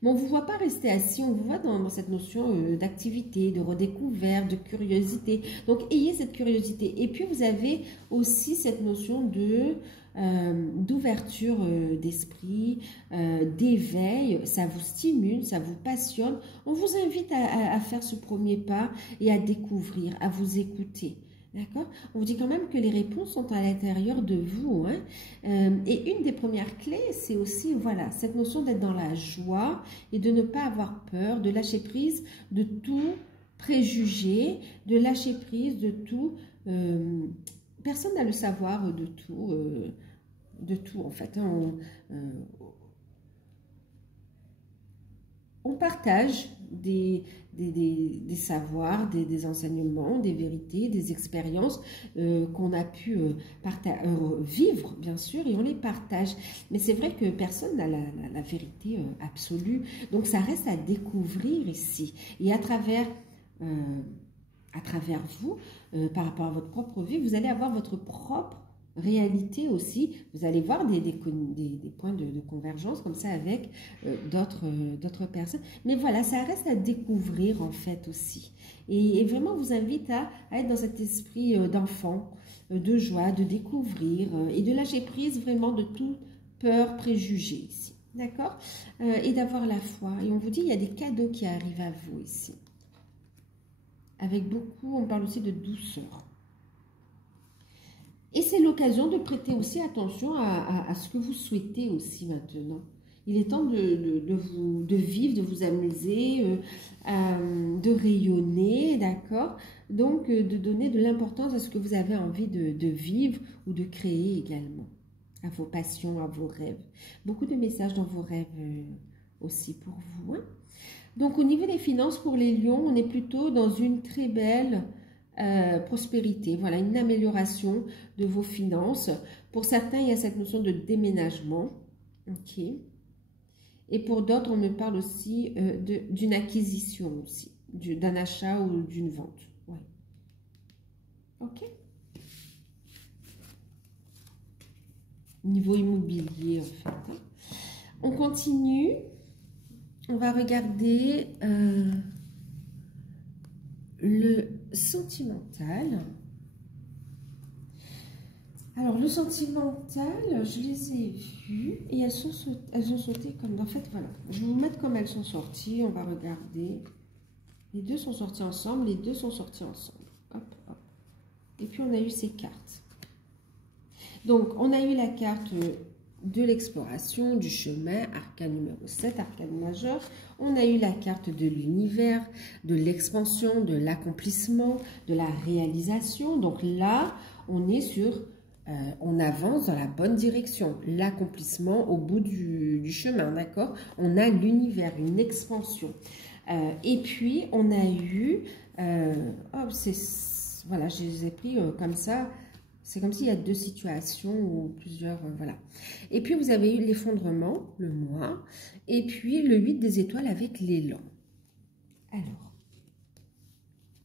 Mais on ne vous voit pas rester assis, on vous voit dans cette notion d'activité, de redécouverte, de curiosité. Donc, ayez cette curiosité. Et puis, vous avez aussi cette notion d'ouverture d'esprit, d'éveil. Ça vous stimule, ça vous passionne. On vous invite à faire ce premier pas et à découvrir, à vous écouter. D'accord? On vous dit quand même que les réponses sont à l'intérieur de vous. Hein? Et une des premières clés, c'est aussi voilà, cette notion d'être dans la joie et de ne pas avoir peur, de lâcher prise de tout préjugé, de lâcher prise de tout. Personne n'a le savoir de tout en fait. Hein? On partage, des savoirs, des enseignements, des vérités, des expériences qu'on a pu vivre, bien sûr, et on les partage. Mais c'est vrai que personne n'a la vérité absolue. Donc, ça reste à découvrir ici. Et à travers vous, par rapport à votre propre vie, vous allez avoir votre propre réalité aussi. Vous allez voir des points de convergence comme ça avec d'autres personnes. Mais voilà, ça reste à découvrir en fait aussi. Et vraiment, vous invite à être dans cet esprit d'enfant, de joie, de découvrir et de lâcher prise vraiment de toute peur, préjugés ici. D'accord? Et d'avoir la foi. Et on vous dit, il y a des cadeaux qui arrivent à vous ici. Avec beaucoup, on parle aussi de douceur. Et c'est l'occasion de prêter aussi attention à ce que vous souhaitez aussi maintenant. Il est temps de vivre, de vous amuser, de rayonner, d'accord? Donc, de donner de l'importance à ce que vous avez envie de vivre ou de créer également, à vos passions, à vos rêves. Beaucoup de messages dans vos rêves aussi pour vous. Hein? Donc, au niveau des finances, pour les lions, on est plutôt dans une très belle prospérité. Voilà, une amélioration de vos finances. Pour certains, il y a cette notion de déménagement. Ok. Et pour d'autres, on me parle aussi d'une acquisition aussi, d'un achat ou d'une vente. Ouais. Ok. Niveau immobilier, en fait. Hein. On continue. On va regarder le sentimental. Alors, le sentimental, je les ai vues et elles ont sauté comme... En fait, voilà. Je vais vous mettre comme elles sont sorties. On va regarder. Les deux sont sortis ensemble. Les deux sont sortis ensemble. Hop, hop. Et puis, on a eu ces cartes. Donc, on a eu la carte de l'exploration, du chemin, arcane numéro 7, arcane majeur. On a eu la carte de l'univers, de l'expansion, de l'accomplissement, de la réalisation. Donc là, on est sur... on avance dans la bonne direction. L'accomplissement au bout du chemin, d'accord? On a l'univers, une expansion. Et puis, on a eu... voilà, je les ai pris comme ça... C'est comme s'il y a deux situations ou plusieurs, voilà. Et puis, vous avez eu l'effondrement, le moi, et puis le 8 des étoiles avec l'élan. Alors,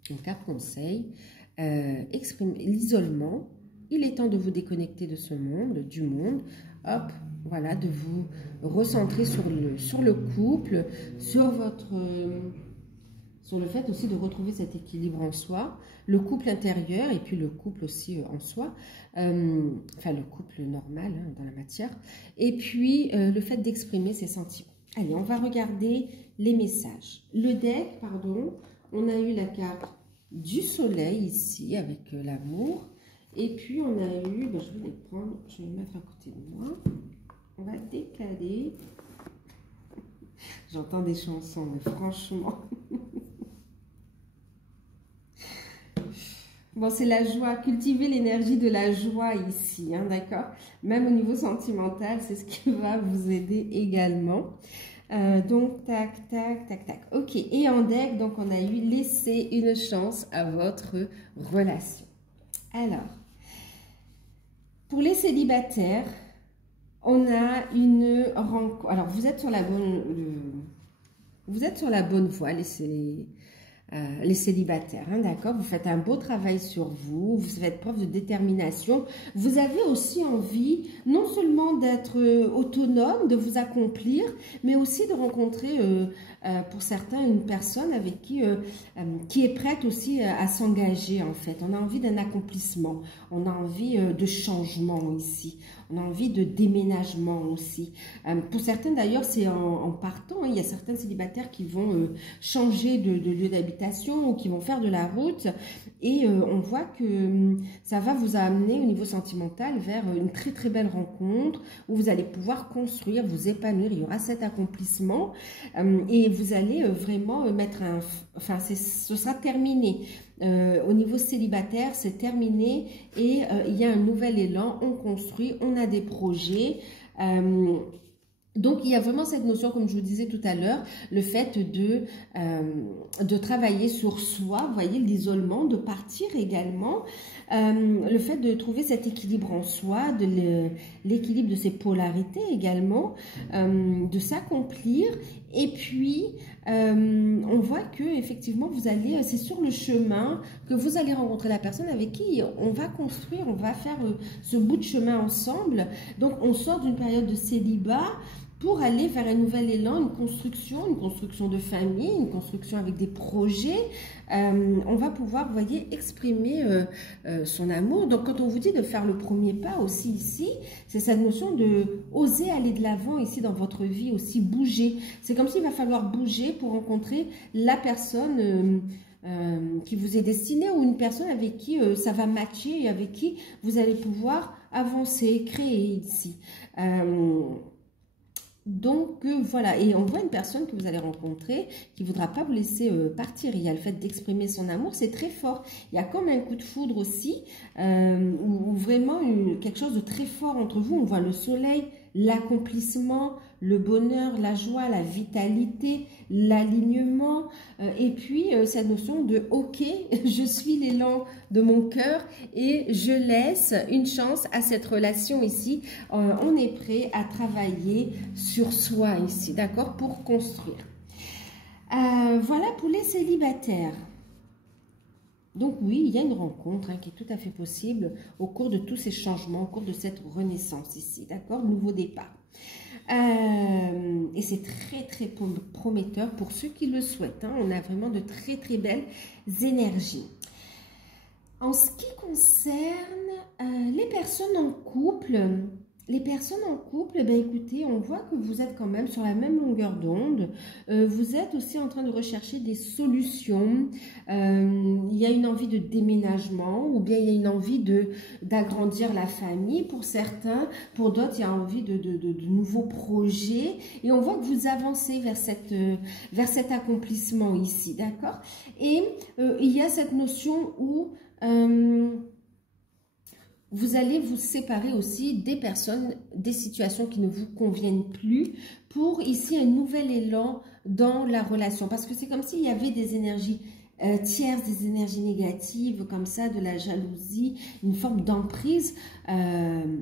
une carte conseil, exprime l'isolement. Il est temps de vous déconnecter de ce monde, du monde. Hop, voilà, de vous recentrer sur le couple, sur le fait aussi de retrouver cet équilibre en soi, le couple intérieur et puis le couple aussi en soi, enfin le couple normal hein, dans la matière, et puis le fait d'exprimer ses sentiments. Allez, on va regarder les messages. Le deck, pardon, on a eu la carte du soleil ici avec l'amour, et puis on a eu, ben, je vais les prendre, je vais les mettre à côté de moi, on va décaler, j'entends des chansons, mais franchement... Bon, c'est la joie, cultiver l'énergie de la joie ici, hein, d'accord? Même au niveau sentimental, c'est ce qui va vous aider également. Donc, tac, tac, tac, tac. Ok, et en deck, donc on a eu laisser une chance à votre relation. Alors, pour les célibataires, on a une rencontre. Alors, vous êtes sur la bonne voie, les célibataires, hein, d'accord? Vous faites un beau travail sur vous, vous faites preuve de détermination. Vous avez aussi envie, non seulement d'être autonome, de vous accomplir, mais aussi de rencontrer, pour certains, une personne avec qui est prête aussi à s'engager, en fait. On a envie d'un accomplissement, on a envie de changement ici. On a envie de déménagement aussi. Pour certains, d'ailleurs, c'est en partant. Hein, il y a certains célibataires qui vont changer de lieu d'habitation ou qui vont faire de la route. Et on voit que ça va vous amener au niveau sentimental vers une très très belle rencontre où vous allez pouvoir construire, vous épanouir. Il y aura cet accomplissement et vous allez vraiment mettre un... Enfin, ce sera terminé. Au niveau célibataire, c'est terminé et il y a un nouvel élan, on construit, on a des projets. Donc, il y a vraiment cette notion, comme je vous disais tout à l'heure, le fait de travailler sur soi, vous voyez, l'isolement, de partir également, le fait de trouver cet équilibre en soi, l'équilibre de ses polarités également, de s'accomplir. Et puis, on voit que effectivement, vous allez, c'est sur le chemin que vous allez rencontrer la personne avec qui on va construire, on va faire ce bout de chemin ensemble. Donc, on sort d'une période de célibat pour aller vers un nouvel élan, une construction de famille, une construction avec des projets. On va pouvoir, vous voyez, exprimer son amour. Donc, quand on vous dit de faire le premier pas aussi ici, c'est cette notion de oser aller de l'avant ici dans votre vie, aussi bouger. C'est comme s'il va falloir bouger pour rencontrer la personne qui vous est destinée ou une personne avec qui ça va matcher et avec qui vous allez pouvoir avancer, créer ici. Donc, voilà, et on voit une personne que vous allez rencontrer qui ne voudra pas vous laisser partir. Il y a le fait d'exprimer son amour, c'est très fort. Il y a comme un coup de foudre aussi, ou vraiment quelque chose de très fort entre vous. On voit le soleil, l'accomplissement, le bonheur, la joie, la vitalité, l'alignement, et puis cette notion de « ok, je suis l'élan de mon cœur et je laisse une chance à cette relation ici. On est prêt à travailler sur soi ici, d'accord, pour construire. » Voilà pour les célibataires. Donc oui, il y a une rencontre qui est tout à fait possible au cours de tous ces changements, au cours de cette renaissance ici, d'accord, nouveau départ. Et c'est très très prometteur pour ceux qui le souhaitent. On a vraiment de très très belles énergies. En ce qui concerne les personnes en couple, ben écoutez, on voit que vous êtes quand même sur la même longueur d'onde. Vous êtes aussi en train de rechercher des solutions. Il y a une envie de déménagement ou bien il y a une envie d'agrandir la famille pour certains. Pour d'autres, il y a envie de nouveaux projets. Et on voit que vous avancez vers cet accomplissement ici, d'accord? Et il y a cette notion où vous allez vous séparer aussi des personnes, des situations qui ne vous conviennent plus pour ici un nouvel élan dans la relation. Parce que c'est comme s'il y avait des énergies tierces, des énergies négatives, comme ça, de la jalousie, une forme d'emprise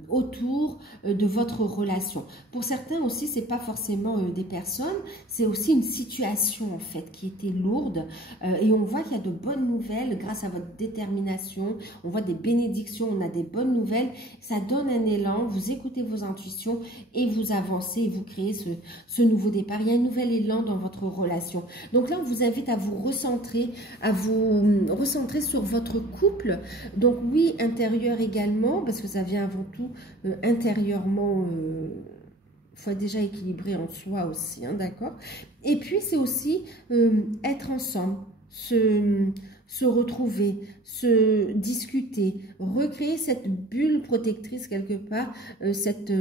autour de votre relation. Pour certains aussi, c'est pas forcément des personnes, c'est aussi une situation en fait qui était lourde et on voit qu'il y a de bonnes nouvelles grâce à votre détermination, on voit des bénédictions, on a des bonnes nouvelles, ça donne un élan, vous écoutez vos intuitions et vous avancez et vous créez ce nouveau départ. Il y a un nouvel élan dans votre relation. Donc là, on vous invite à vous recentrer sur votre couple. Donc oui, intérieur également, parce que ça vient avant tout intérieurement, il faut déjà équilibrer en soi aussi, d'accord. Et puis c'est aussi être ensemble, se retrouver, se discuter, recréer cette bulle protectrice quelque part, cette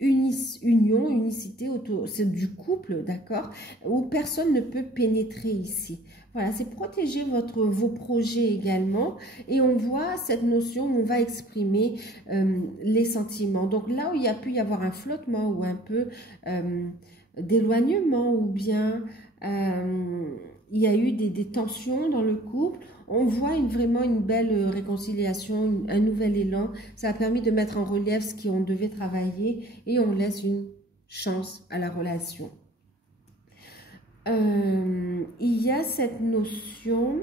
unicité autour du couple, d'accord, où personne ne peut pénétrer ici. Voilà, c'est protéger vos projets également. Et on voit cette notion où on va exprimer les sentiments. Donc là où il y a pu y avoir un flottement ou un peu d'éloignement ou bien il y a eu des tensions dans le couple, on voit vraiment une belle réconciliation, un nouvel élan. Ça a permis de mettre en relief ce qu'on devait travailler et on laisse une chance à la relation. Il y a cette notion...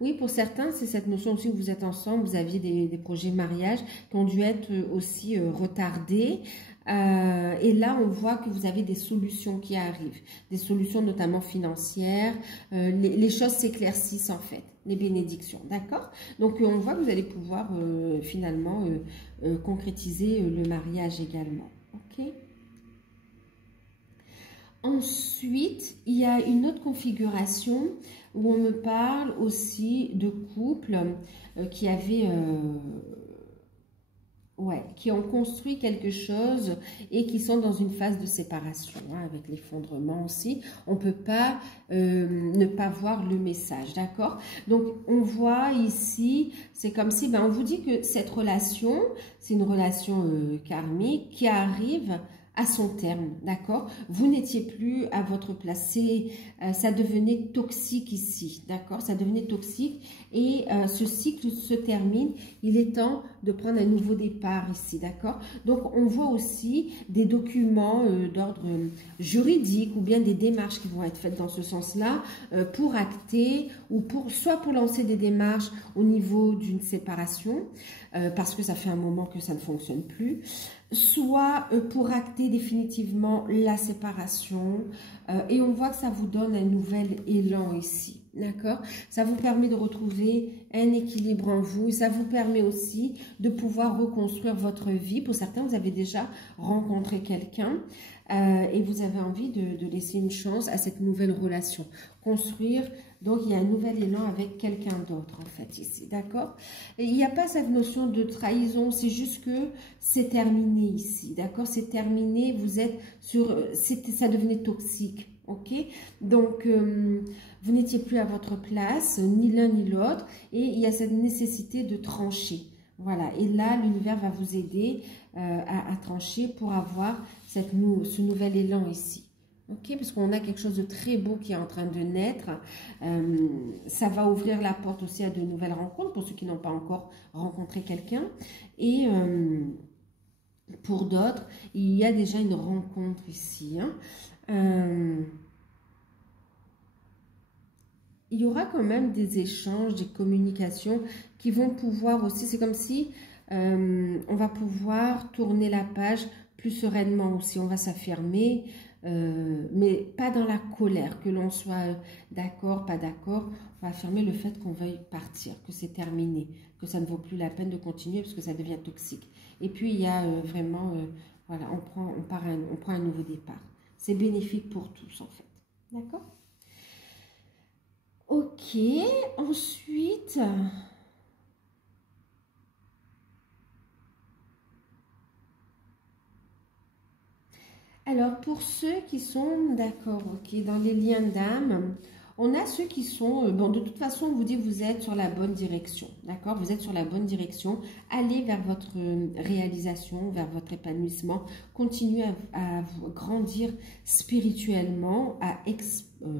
Oui, pour certains, c'est cette notion aussi où vous êtes ensemble, vous aviez des projets de mariage qui ont dû être aussi retardés. Et là, on voit que vous avez des solutions qui arrivent, des solutions notamment financières. Les choses s'éclaircissent en fait, les bénédictions, d'accord? Donc, on voit que vous allez pouvoir finalement concrétiser le mariage également, ok? Ensuite, il y a une autre configuration où on me parle aussi de couples qui avaient... Ouais, qui ont construit quelque chose et qui sont dans une phase de séparation, hein, avec l'effondrement aussi. On ne peut pas ne pas voir le message, d'accord? Donc, on voit ici, c'est comme si, ben, on vous dit que cette relation, c'est une relation karmique qui arrive à son terme, d'accord? Vous n'étiez plus à votre place, ça devenait toxique ici, d'accord? Ça devenait toxique et ce cycle se termine, il est temps de prendre un nouveau départ ici, d'accord? Donc, on voit aussi des documents d'ordre juridique ou bien des démarches qui vont être faites dans ce sens-là pour acter ou soit pour lancer des démarches au niveau d'une séparation, parce que ça fait un moment que ça ne fonctionne plus, soit pour acter définitivement la séparation. Et on voit que ça vous donne un nouvel élan ici, d'accord? Ça vous permet de retrouver un équilibre en vous et ça vous permet aussi de pouvoir reconstruire votre vie. Pour certains, vous avez déjà rencontré quelqu'un et vous avez envie de laisser une chance à cette nouvelle relation. Construire, donc il y a un nouvel élan avec quelqu'un d'autre en fait ici, d'accord? Il n'y a pas cette notion de trahison, c'est juste que c'est terminé ici, d'accord? C'est terminé, vous êtes sur, ça devenait toxique, ok? Donc, vous n'étiez plus à votre place, ni l'un ni l'autre, et il y a cette nécessité de trancher. Voilà, et là, l'univers va vous aider à trancher pour avoir ce nouvel élan ici. Ok, parce qu'on a quelque chose de très beau qui est en train de naître. Ça va ouvrir la porte aussi à de nouvelles rencontres pour ceux qui n'ont pas encore rencontré quelqu'un. Et pour d'autres, il y a déjà une rencontre ici. Hein. Il y aura quand même des échanges, des communications qui vont pouvoir aussi, c'est comme si on va pouvoir tourner la page plus sereinement aussi, on va s'affirmer, mais pas dans la colère, que l'on soit d'accord, pas d'accord, on va affirmer le fait qu'on veuille partir, que c'est terminé, que ça ne vaut plus la peine de continuer parce que ça devient toxique. Et puis il y a vraiment, voilà, on prend un nouveau départ. C'est bénéfique pour tous en fait, d'accord? Ok, ensuite, alors pour ceux qui sont, d'accord, ok, dans les liens d'âme, on a ceux qui sont, bon, de toute façon, on vous dit que vous êtes sur la bonne direction, d'accord? Vous êtes sur la bonne direction, allez vers votre réalisation, vers votre épanouissement, continuez à grandir spirituellement,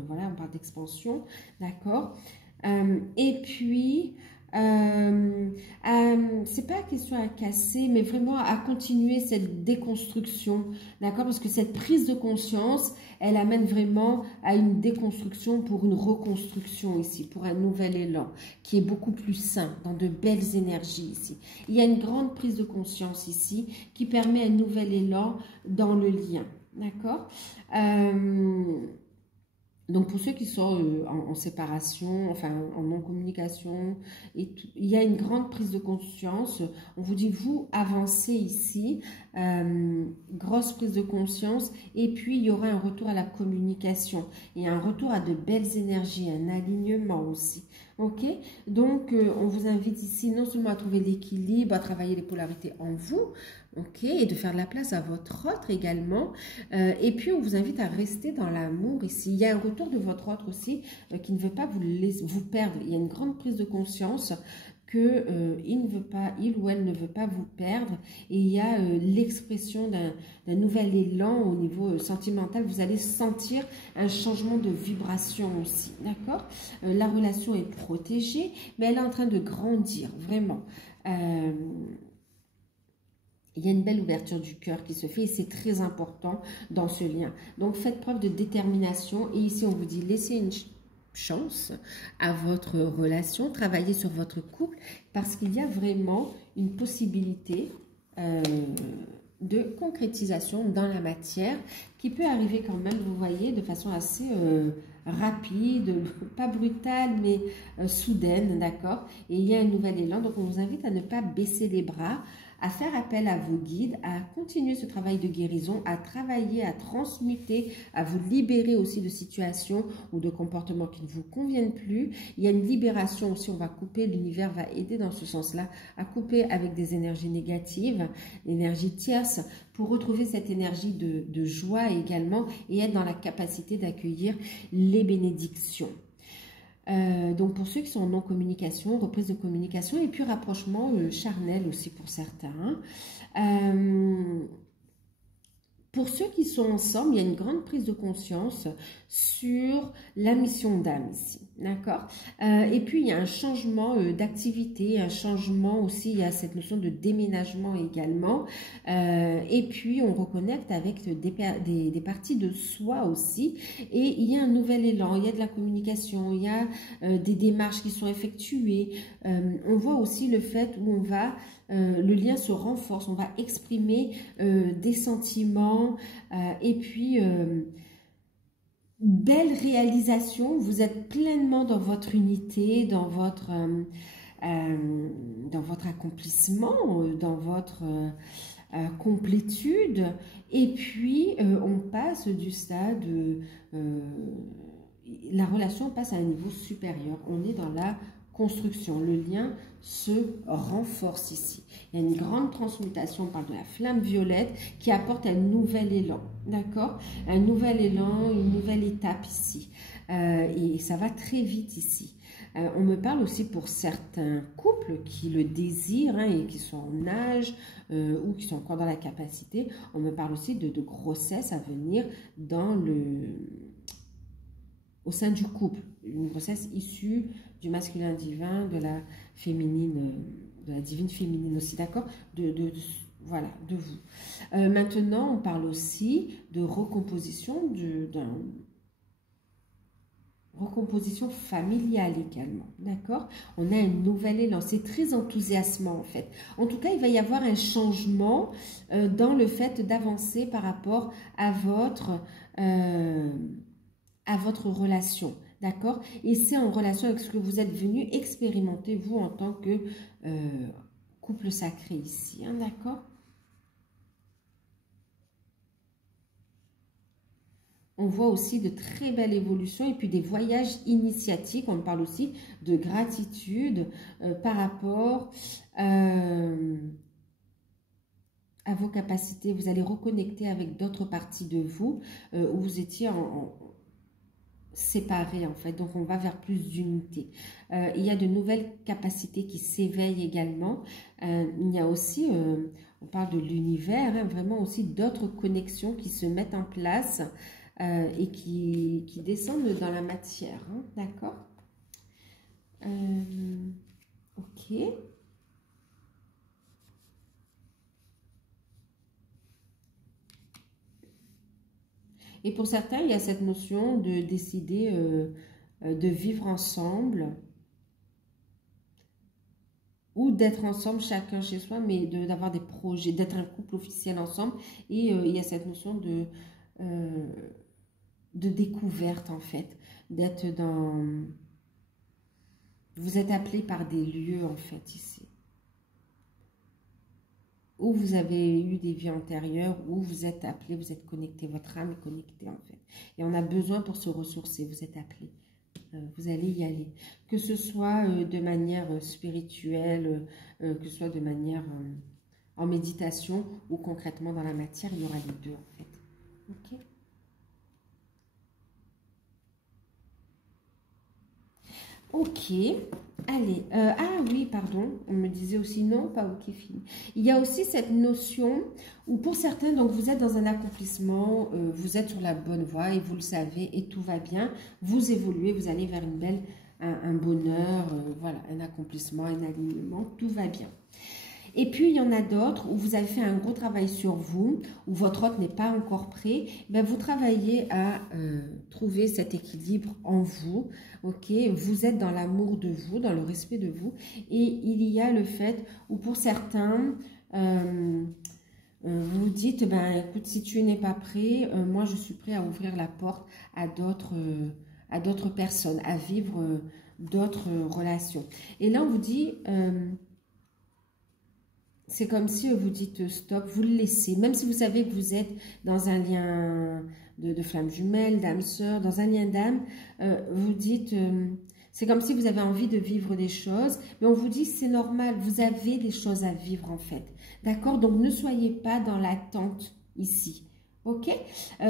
voilà, on parle d'expansion, d'accord? Et puis, c'est pas question à casser, mais vraiment à continuer cette déconstruction, d'accord? Parce que cette prise de conscience, elle amène vraiment à une déconstruction pour une reconstruction ici, pour un nouvel élan qui est beaucoup plus sain, dans de belles énergies ici. Il y a une grande prise de conscience ici qui permet un nouvel élan dans le lien, d'accord? Donc, pour ceux qui sont en séparation, enfin en non-communication, il y a une grande prise de conscience. On vous dit, vous avancez ici, grosse prise de conscience, et puis il y aura un retour à la communication, et un retour à de belles énergies, un alignement aussi. Ok? Donc, on vous invite ici non seulement à trouver l'équilibre, à travailler les polarités en vous, ok, et de faire de la place à votre autre également. Et puis, on vous invite à rester dans l'amour ici. Il y a un retour de votre autre aussi qui ne veut pas vous perdre. Il y a une grande prise de conscience que il ou elle ne veut pas vous perdre. Et il y a l'expression d'un nouvel élan au niveau sentimental. Vous allez sentir un changement de vibration aussi, d'accord? La relation est protégée, mais elle est en train de grandir, vraiment. Il y a une belle ouverture du cœur qui se fait et c'est très important dans ce lien. Donc, faites preuve de détermination. Et ici, on vous dit, laissez une chance à votre relation, travaillez sur votre couple parce qu'il y a vraiment une possibilité de concrétisation dans la matière qui peut arriver quand même, vous voyez, de façon assez rapide, pas brutale, mais soudaine, d'accord? Et il y a un nouvel élan. Donc, on vous invite à ne pas baisser les bras, à faire appel à vos guides, à continuer ce travail de guérison, à travailler, à transmuter, à vous libérer aussi de situations ou de comportements qui ne vous conviennent plus. Il y a une libération aussi, on va couper, l'univers va aider dans ce sens-là, à couper avec des énergies négatives, l'énergie tierce, pour retrouver cette énergie de joie également et être dans la capacité d'accueillir les bénédictions. Donc pour ceux qui sont en non-communication, reprise de communication et puis rapprochement charnel aussi pour certains. Pour ceux qui sont ensemble, il y a une grande prise de conscience sur la mission d'âme ici, d'accord? Et puis, il y a un changement d'activité, un changement aussi, il y a cette notion de déménagement également. Et puis, on reconnecte avec des parties de soi aussi. Et il y a un nouvel élan, il y a de la communication, il y a des démarches qui sont effectuées. On voit aussi le fait où on va... le lien se renforce, on va exprimer des sentiments et puis belle réalisation, vous êtes pleinement dans votre unité, dans votre accomplissement, dans votre complétude et puis on passe du stade, la relation passe à un niveau supérieur, on est dans la construction, le lien se renforce ici. Il y a une grande transmutation, on parle de la flamme violette qui apporte un nouvel élan, d'accord? Un nouvel élan, une nouvelle étape ici. Et ça va très vite ici. On me parle aussi pour certains couples qui le désirent et qui sont en âge ou qui sont encore dans la capacité. On me parle aussi de grossesse à venir au sein du couple. Une grossesse issue du masculin divin, de la féminine, de la divine féminine aussi, d'accord, voilà, de vous. Maintenant, on parle aussi de recomposition, recomposition familiale également, d'accord? On a un nouvel élan, c'est très enthousiasmant en fait. En tout cas, il va y avoir un changement dans le fait d'avancer par rapport à votre relation. D'accord? Et c'est en relation avec ce que vous êtes venu expérimenter, vous, en tant que couple sacré ici. Hein, d'accord? On voit aussi de très belles évolutions et puis des voyages initiatiques. On parle aussi de gratitude par rapport à vos capacités. Vous allez reconnecter avec d'autres parties de vous où vous étiez séparés en fait, donc on va vers plus d'unité. Il y a de nouvelles capacités qui s'éveillent également. Il y a aussi, on parle de l'univers, vraiment aussi d'autres connexions qui se mettent en place et qui descendent dans la matière, hein, d'accord? Ok. Et pour certains, il y a cette notion de décider de vivre ensemble ou d'être ensemble chacun chez soi, mais d'avoir des projets, d'être un couple officiel ensemble. Et il y a cette notion de découverte en fait, d'être dans... Vous êtes appelé par des lieux en fait ici. Où vous avez eu des vies antérieures, où vous êtes appelé, vous êtes connecté, votre âme est connectée en fait. Et on a besoin pour se ressourcer, vous êtes appelé. Vous allez y aller. Que ce soit de manière spirituelle, que ce soit de manière en méditation ou concrètement dans la matière, il y aura les deux en fait. Ok. Ok, allez, ah oui, pardon, on me disait aussi non, pas ok, fini. Il y a aussi cette notion où pour certains, donc vous êtes dans un accomplissement, vous êtes sur la bonne voie et vous le savez et tout va bien, vous évoluez, vous allez vers un bonheur, voilà, un accomplissement, un alignement, tout va bien. Et puis, il y en a d'autres où vous avez fait un gros travail sur vous, où votre hôte n'est pas encore prêt. Ben, vous travaillez à trouver cet équilibre en vous. Ok, vous êtes dans l'amour de vous, dans le respect de vous. Et il y a le fait où pour certains, vous dites, ben, écoute, si tu n'es pas prêt, moi je suis prêt à ouvrir la porte à d'autres personnes, à vivre d'autres relations. Et là, on vous dit... c'est comme si vous dites stop, vous le laissez. Même si vous savez que vous êtes dans un lien de flamme jumelle, d'âme sœur, dans un lien d'âme, vous dites, c'est comme si vous avez envie de vivre des choses, mais on vous dit c'est normal, vous avez des choses à vivre en fait. D'accord? Donc ne soyez pas dans l'attente ici. Ok?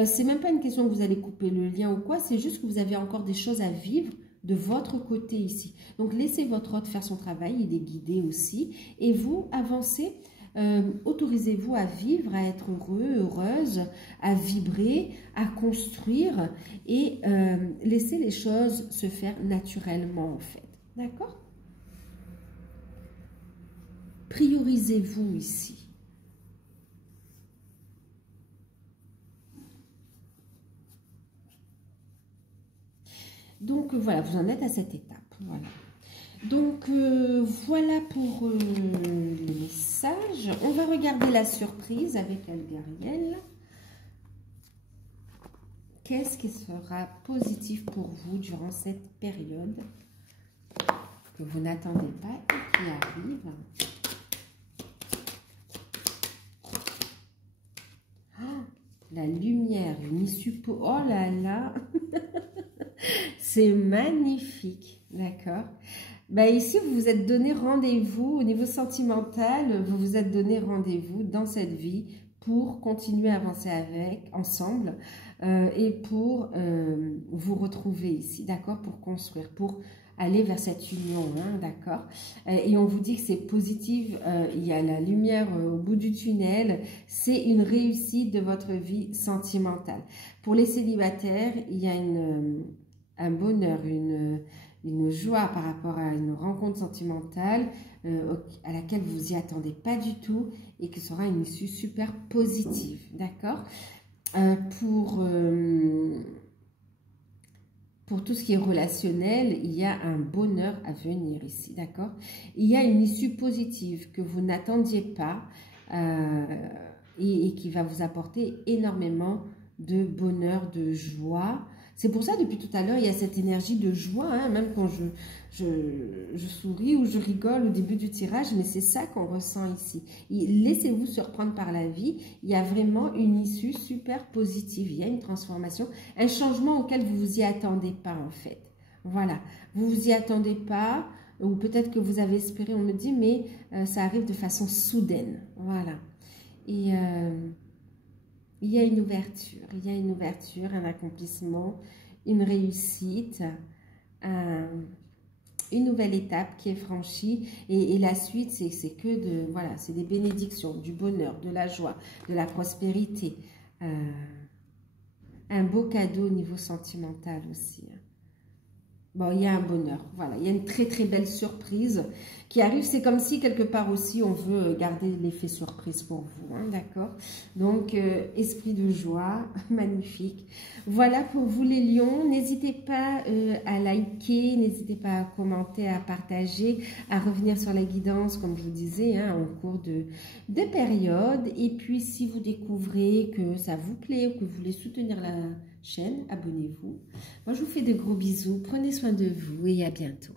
C'est même pas une question que vous allez couper le lien ou quoi, c'est juste que vous avez encore des choses à vivre de votre côté ici. Donc laissez votre hôte faire son travail, il est guidé aussi, et vous avancez. Autorisez-vous à vivre, à être heureux, heureuse, à vibrer, à construire et laissez les choses se faire naturellement en fait. D'accord? Priorisez-vous ici. Donc voilà, vous en êtes à cette étape. Voilà. Donc voilà pour le message. On va regarder la surprise avec Algariel. Qu'est-ce qui sera positif pour vous durant cette période que vous n'attendez pas et qui arrive? Oh, la lumière, une issue pour... Oh là là. C'est magnifique, d'accord? Bah ici, vous vous êtes donné rendez-vous au niveau sentimental, vous vous êtes donné rendez-vous dans cette vie pour continuer à avancer ensemble et pour vous retrouver ici, d'accord? Pour construire, pour aller vers cette union, hein, d'accord? Et on vous dit que c'est positif, il y a la lumière au bout du tunnel, c'est une réussite de votre vie sentimentale. Pour les célibataires, il y a un bonheur, une joie par rapport à une rencontre sentimentale à laquelle vous vous y attendez pas du tout et qui sera une issue super positive, d'accord? Pour tout ce qui est relationnel, il y a un bonheur à venir ici, d'accord? Il y a une issue positive que vous n'attendiez pas et qui va vous apporter énormément de bonheur, de joie. C'est pour ça, depuis tout à l'heure, il y a cette énergie de joie, hein, même quand je souris ou je rigole au début du tirage, mais c'est ça qu'on ressent ici. Laissez-vous surprendre par la vie, il y a vraiment une issue super positive, il y a une transformation, un changement auquel vous vous y attendez pas en fait. Voilà, vous vous y attendez pas, ou peut-être que vous avez espéré, on me dit, mais ça arrive de façon soudaine, voilà. Et... il y a une ouverture, un accomplissement, une réussite, une nouvelle étape qui est franchie. Et la suite, c'est que voilà, c'est des bénédictions, du bonheur, de la joie, de la prospérité. Un beau cadeau au niveau sentimental aussi. Bon, il y a un bonheur, voilà, il y a une très très belle surprise qui arrive. C'est comme si quelque part aussi on veut garder l'effet surprise pour vous, hein, d'accord? Donc, esprit de joie, magnifique. Voilà pour vous les lions, n'hésitez pas à liker, n'hésitez pas à commenter, à partager, à revenir sur la guidance, comme je vous disais, hein, en cours de période. Et puis, si vous découvrez que ça vous plaît ou que vous voulez soutenir la chaîne, abonnez-vous. Moi, je vous fais de gros bisous. Prenez soin de vous et à bientôt.